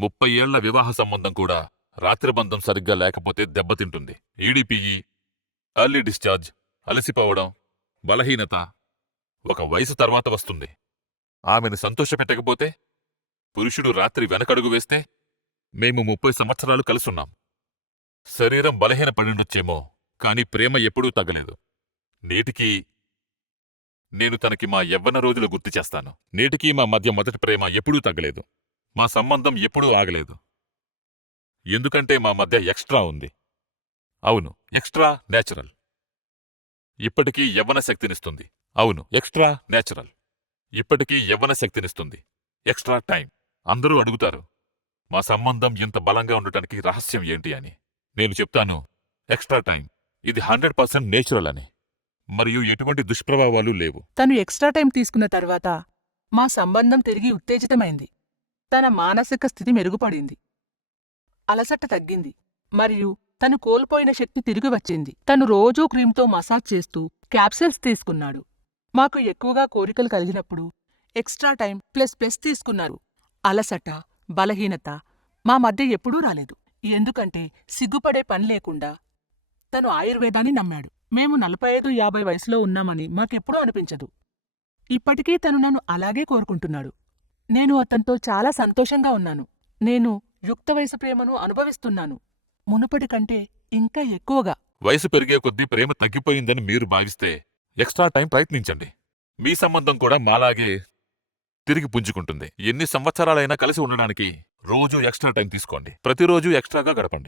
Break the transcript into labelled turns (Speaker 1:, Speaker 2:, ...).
Speaker 1: ముప్పై ఏళ్ళ వివాహ సంబంధం కూడా రాత్రిబంధం సరిగ్గా లేకపోతే దెబ్బతింటుంది. ఈడిపిఈ ఎర్లీ డిశ్చార్జ్ అలసిపోవడం బలహీనత ఒక వయసు తర్వాత వస్తుంది. ఆమెను సంతోషపెట్టకపోతే పురుషుడు రాత్రి వెనకడుగు వేస్తే మేము ముప్పై సంవత్సరాలు కలుసున్నాం. శరీరం బలహీన పడిండొచ్చేమో కాని ప్రేమ ఎప్పుడూ తగ్గలేదు. నేటికి నేను తనకి మా యవ్వన రోజులు గుర్తు చేస్తాను. నేటికీ మా మధ్య మొదటి ప్రేమ ఎప్పుడూ తగ్గలేదు. మా సంబంధం ఎప్పుడూ ఆగలేదు. ఎందుకంటే మా మధ్య ఎక్స్ట్రా ఉంది. అవును ఎక్స్ట్రా నేచురల్. ఇప్పటికీ యవ్వన శక్తినిస్తుంది. అవును ఎక్స్ట్రా నేచురల్. ఇప్పటికీ యవ్వన శక్తినిస్తుంది. Extra time. అందరూ అడుగుతారు మా సంబంధం ఇంత బలంగా ఉండటానికి రహస్యం ఏంటి అని. నేను చెప్తాను ఎక్స్ట్రా టైం. ఇది హండ్రెడ్ పర్సెంట్ నేచురల్ అని. మరియు ఎటువంటి దుష్ప్రభావాలు లేవు.
Speaker 2: తను ఎక్స్ట్రా టైం తీసుకున్న తర్వాత మా సంబంధం తిరిగి ఉత్తేజితమైంది. తన మానసిక స్థితి మెరుగుపడింది. అలసట తగ్గింది. మరియు తను కోల్పోయిన శక్తి తిరిగి వచ్చింది. తను రోజూ క్రీమ్తో మసాజ్ చేస్తూ క్యాప్సిల్స్ తీసుకున్నాడు. మాకు ఎక్కువగా కోరికలు కలిగినప్పుడు ఎక్స్ట్రా టైం ప్లస్ ప్లస్ తీసుకున్నారు. అలసట బలహీనత మా మధ్య ఎప్పుడూ రాలేదు. ఎందుకంటే సిగ్గుపడే పని లేకుండా తను ఆయుర్వేదాన్ని నమ్మాడు. మేము నలభై ఐదు యాభై వయసులో ఉన్నామని మాకెప్పుడూ అనిపించదు. ఇప్పటికీ తను నన్ను అలాగే కోరుకుంటున్నాడు. నేను అతనితో చాలా సంతోషంగా ఉన్నాను. నేను యుక్త వయసు ప్రేమను అనుభవిస్తున్నాను. మునుపటి కంటే ఇంకా ఎక్కువగా.
Speaker 1: వయసు పెరిగే కొద్దీ ప్రేమ తగ్గిపోయిందని మీరు భావిస్తే ఎక్స్ట్రా టైం ప్రయత్నించండి. మీ సంబంధం కూడా మాలాగే తిరిగి పుంజుకుంటుంది. ఎన్ని సంవత్సరాలైనా కలిసి ఉండడానికి రోజు ఎక్స్ట్రా టైం తీసుకోండి. ప్రతిరోజు ఎక్స్ట్రాగా గడపండి.